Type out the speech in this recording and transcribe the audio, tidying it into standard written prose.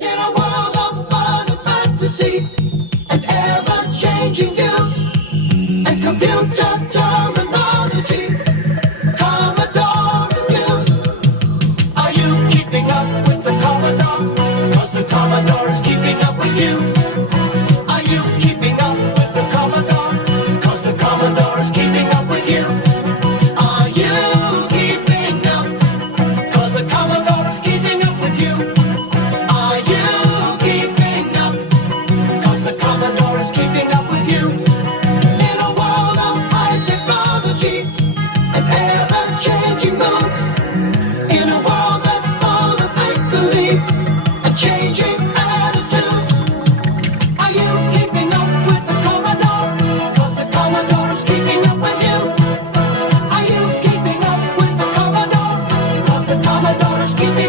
In a world of fun and fantasy and ever-changing views and computer terminology, Commodore reviews. Are you keeping up with the Commodore? 'Cause the Commodore is keeping up with you. Are you keeping up with the Commodore? 'Cause the Commodore is keeping up with you. Are you keeping up? 'Cause the Commodore is keeping up with you. Are you keeping up? 'Cause the Commodore is keeping up with you. In a world of high technology and ever-changing moods, in a world that's full of make-believe and changing attitudes, are you keeping up with the Commodore? 'Cause the Commodore is keeping up with you. Are you keeping up with the Commodore? 'Cause the Commodore is keeping